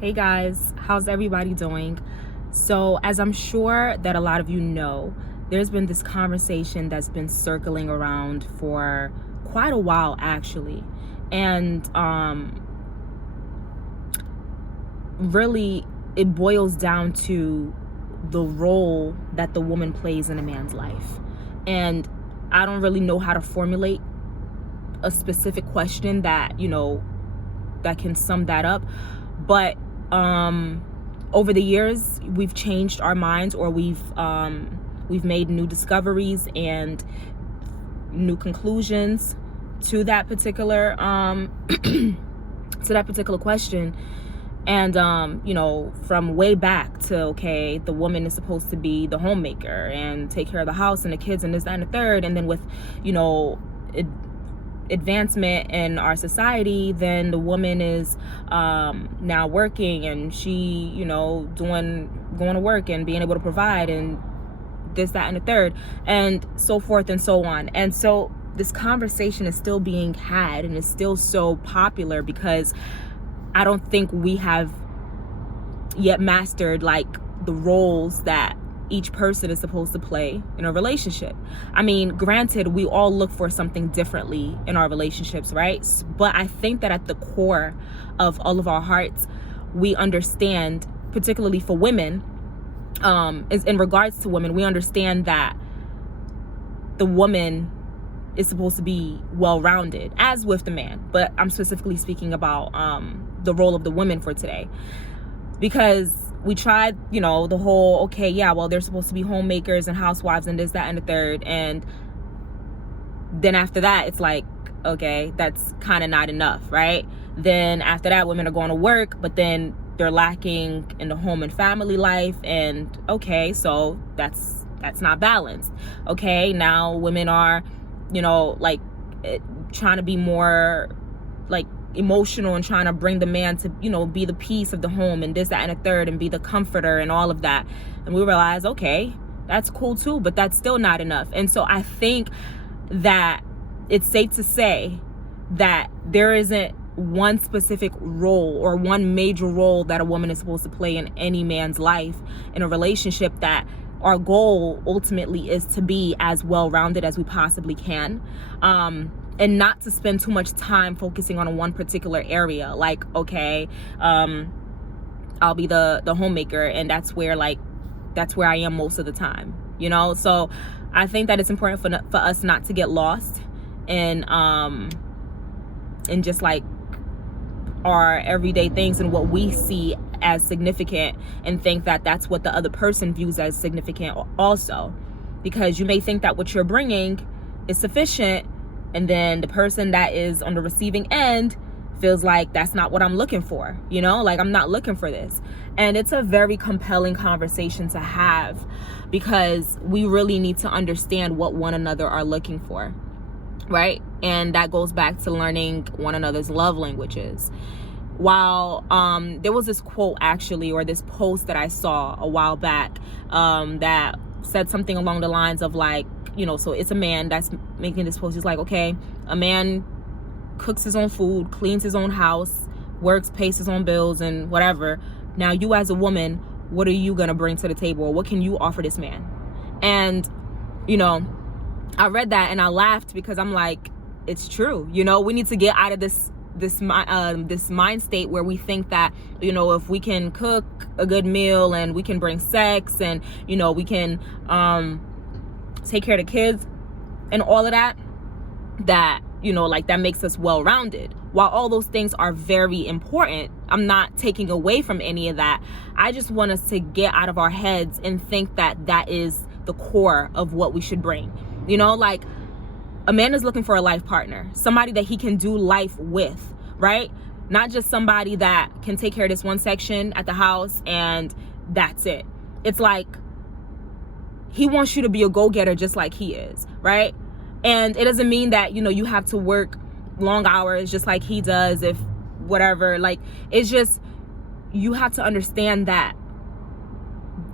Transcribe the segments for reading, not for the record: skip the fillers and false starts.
Hey guys, how's everybody doing? So, as I'm sure that a lot of you know, there's been this conversation that's been circling around for quite a while actually. And really it boils down to the role that the woman plays in a man's life. And I don't really know how to formulate a specific question that can sum that up, but over the years we've changed our minds, or we've made new discoveries and new conclusions to that particular question. And from way back to, okay, the woman is supposed to be the homemaker and take care of the house and the kids and this, that, and the third. And then with advancement in our society, then the woman is now working, and she going to work and being able to provide and this, that, and the third, and so forth and so on. And so this conversation is still being had and is still so popular because I don't think we have yet mastered like the roles that each person is supposed to play in a relationship. I mean, granted, we all look for something differently in our relationships, right? But I think that at the core of all of our hearts, we understand, particularly for women, is in regards to women, we understand that the woman is supposed to be well-rounded, as with the man. But I'm specifically speaking about the role of the women for today, because we tried, the whole, okay, yeah, well, they're supposed to be homemakers and housewives and this, that, and the third. And then after that, it's like, okay, that's kind of not enough, right? Then after that, women are going to work, but then they're lacking in the home and family life. And okay, so that's not balanced. Okay, now women are, trying to be more like emotional and trying to bring the man to be the peace of the home and this, that, and a third, and be the comforter and all of that. And we realize, okay, that's cool too, but that's still not enough. And so I think that it's safe to say that there isn't one specific role or one major role that a woman is supposed to play in any man's life in a relationship, that our goal ultimately is to be as well-rounded as we possibly can. And not to spend too much time focusing on one particular area. Like, okay, I'll be the homemaker, and that's where I am most of the time, So I think that it's important for us not to get lost in just like our everyday things and what we see as significant, and think that that's what the other person views as significant also. Because you may think that what you're bringing is sufficient, and then the person that is on the receiving end feels like that's not what I'm looking for, like I'm not looking for this. And it's a very compelling conversation to have, because we really need to understand what one another are looking for, right? And that goes back to learning one another's love languages. While there was this quote actually, or this post that I saw a while back, that said something along the lines of like, so it's a man that's making this post. He's like, okay, a man cooks his own food, cleans his own house, works, pays his own bills and whatever. Now you as a woman, what are you going to bring to the table? Or what can you offer this man? And, I read that and I laughed, because I'm like, it's true. We need to get out of this mind state where we think that, if we can cook a good meal and we can bring sex and, we can take care of the kids and all of that, that makes us well-rounded. While all those things are very important, I'm not taking away from any of that. I just want us to get out of our heads and think that that is the core of what we should bring. Like, a man is looking for a life partner, somebody that he can do life with, right? Not just somebody that can take care of this one section at the house and that's it. It's like, he wants you to be a go-getter just like he is, right? And it doesn't mean that, you have to work long hours just like he does, if whatever. Like, it's just, you have to understand that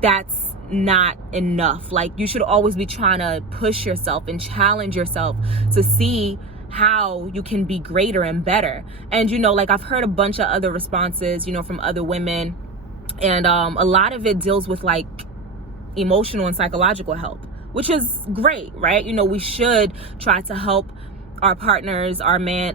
that's not enough. Like, you should always be trying to push yourself and challenge yourself to see how you can be greater and better. And, you know, like I've heard a bunch of other responses, you know, from other women. And a lot of it deals with like emotional and psychological help, which is great, right? You know, we should try to help our partners, our men,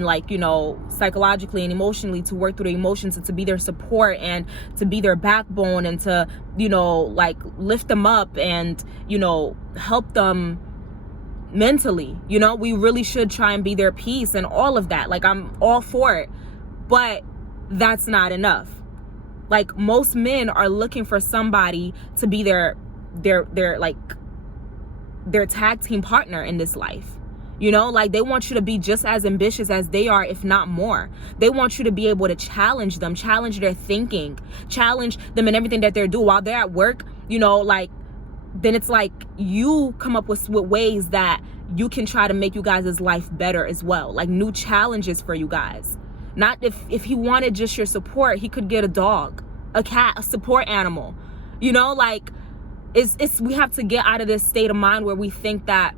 like, you know, psychologically and emotionally, to work through the emotions and to be their support and to be their backbone and to, you know, like lift them up and, you know, help them mentally. You know, we really should try and be their peace and all of that. Like, I'm all for it, but that's not enough. Like, most men are looking for somebody to be their tag team partner in this life. You know, like they want you to be just as ambitious as they are, if not more. They want you to be able to challenge them, challenge their thinking, challenge them in everything that they're doing while they're at work. You know, like, then it's like you come up with ways that you can try to make you guys' life better as well. Like new challenges for you guys. Not if he wanted just your support, he could get a dog, a cat, a support animal. You know, like it's we have to get out of this state of mind where we think that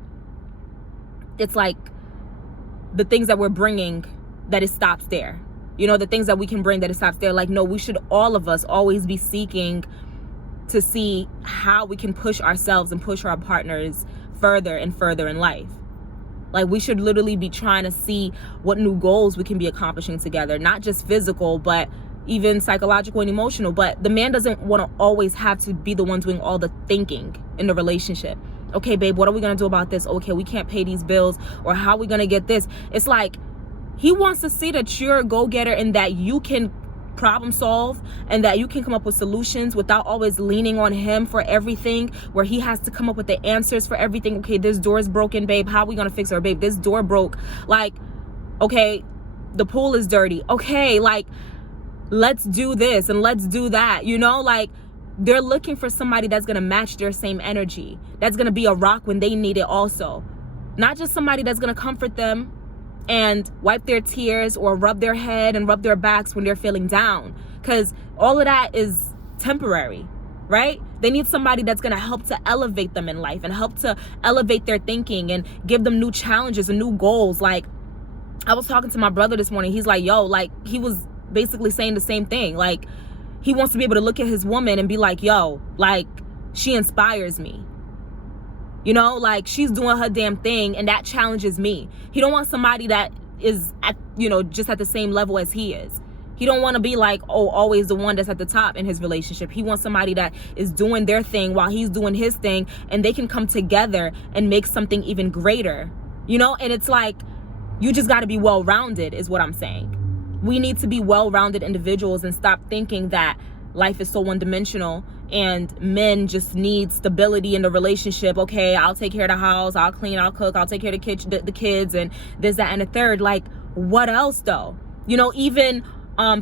it's like the things that we're bringing, that it stops there. You know, the things that we can bring, that it stops there. Like, no, we should, all of us, always be seeking to see how we can push ourselves and push our partners further and further in life. Like, we should literally be trying to see what new goals we can be accomplishing together, not just physical, but even psychological and emotional. But the man doesn't want to always have to be the one doing all the thinking in the relationship. Okay, babe, what are we going to do about this? Okay, we can't pay these bills, or how are we going to get this? It's like he wants to see that you're a go-getter and that you can problem solve and that you can come up with solutions without always leaning on him for everything, where he has to come up with the answers for everything. Okay, this door is broken, babe. How are we going to fix it? Or, babe, this door broke. Like, okay, the pool is dirty. Okay, like, let's do this and let's do that. You know, like, they're looking for somebody that's going to match their same energy, that's going to be a rock when they need it also. Not just somebody that's going to comfort them and wipe their tears or rub their head and rub their backs when they're feeling down, because all of that is temporary, right? They need somebody that's going to help to elevate them in life and help to elevate their thinking and give them new challenges and new goals. Like, I was talking to my brother this morning. He's like, yo, like, he was basically saying the same thing. Like, he wants to be able to look at his woman and be like, yo, like, she inspires me. You know, like, she's doing her damn thing and that challenges me. He don't want somebody that is at, you know, just at the same level as he is. He don't want to be like, oh, always the one that's at the top in his relationship. He wants somebody that is doing their thing while he's doing his thing, and they can come together and make something even greater. You know, and it's like, you just got to be well-rounded is what I'm saying. We need to be well-rounded individuals and stop thinking that life is so one-dimensional and men just need stability in the relationship. Okay, I'll take care of the house, I'll clean, I'll cook, I'll take care of the kids, and this, that, and the third. Like, what else though? You know, even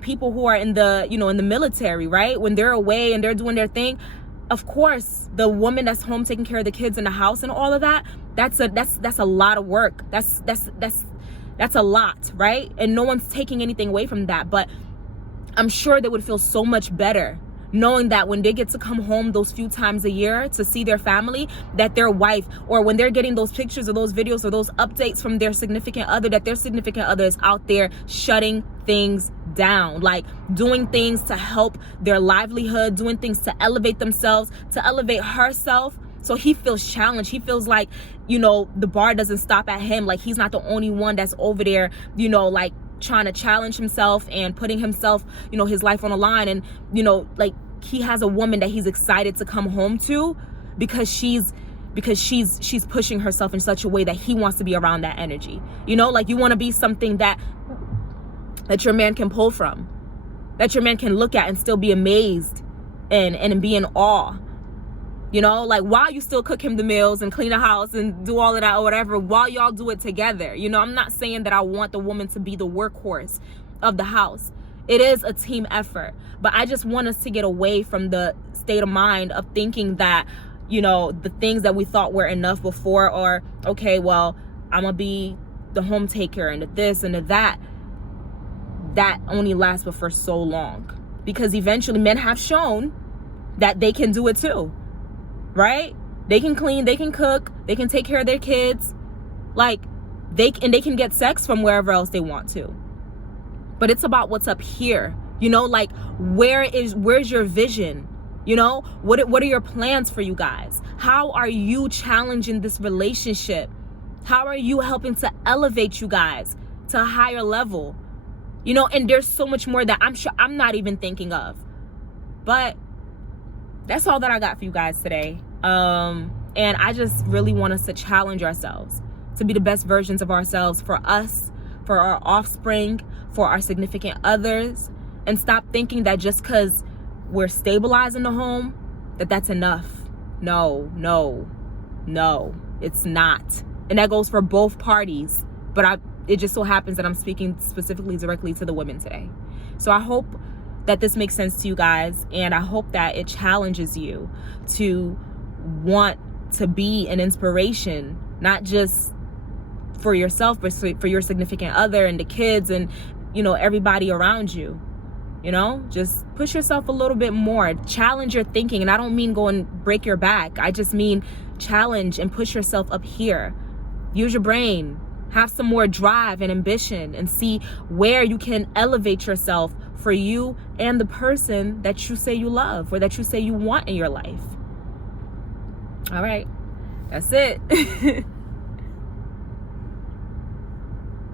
people who are in the, you know, in the military, right? When they're away and they're doing their thing, of course, the woman that's home taking care of the kids in the house and all of that, that's a lot of work. That's a lot, right? And no one's taking anything away from that. But I'm sure they would feel so much better knowing that when they get to come home those few times a year to see their family, that their wife, or when they're getting those pictures or those videos or those updates from their significant other, that their significant other is out there shutting things down, like doing things to help their livelihood, doing things to elevate themselves, to elevate herself. So he feels challenged. He feels like, you know, the bar doesn't stop at him. Like, he's not the only one that's over there, you know, like trying to challenge himself and putting himself, you know, his life on the line. And, you know, like, he has a woman that he's excited to come home to because she's pushing herself in such a way that he wants to be around that energy. You know, like, you want to be something that your man can pull from, that your man can look at and still be amazed and be in awe. You know, like, while you still cook him the meals and clean the house and do all of that or whatever, while y'all do it together. You know, I'm not saying that I want the woman to be the workhorse of the house. It is a team effort. But I just want us to get away from the state of mind of thinking that, you know, the things that we thought were enough before are, okay, well, I'm going to be the home taker and the this and the that. That only lasts but for so long. Because eventually men have shown that they can do it too. Right? They can clean, they can cook, they can take care of their kids. Like, They can get sex from wherever else they want to. But it's about what's up here. You know, like where's your vision? You know, what are your plans for you guys? How are you challenging this relationship? How are you helping to elevate you guys to a higher level? You know, and there's so much more that I'm sure I'm not even thinking of. But that's all that I got for you guys today. And I just really want us to challenge ourselves to be the best versions of ourselves for us, for our offspring, for our significant others, and stop thinking that just because we're stabilizing the home, that's enough. No, it's not. And that goes for both parties. But it just so happens that I'm speaking specifically directly to the women today. So I hope that this makes sense to you guys, and I hope that it challenges you to want to be an inspiration, not just for yourself, but for your significant other and the kids and, you know, everybody around you. You know, just push yourself a little bit more, challenge your thinking. And I don't mean go and break your back. I just mean challenge and push yourself up here. Use your brain, have some more drive and ambition, and see where you can elevate yourself for you and the person that you say you love or that you say you want in your life. All right, that's it.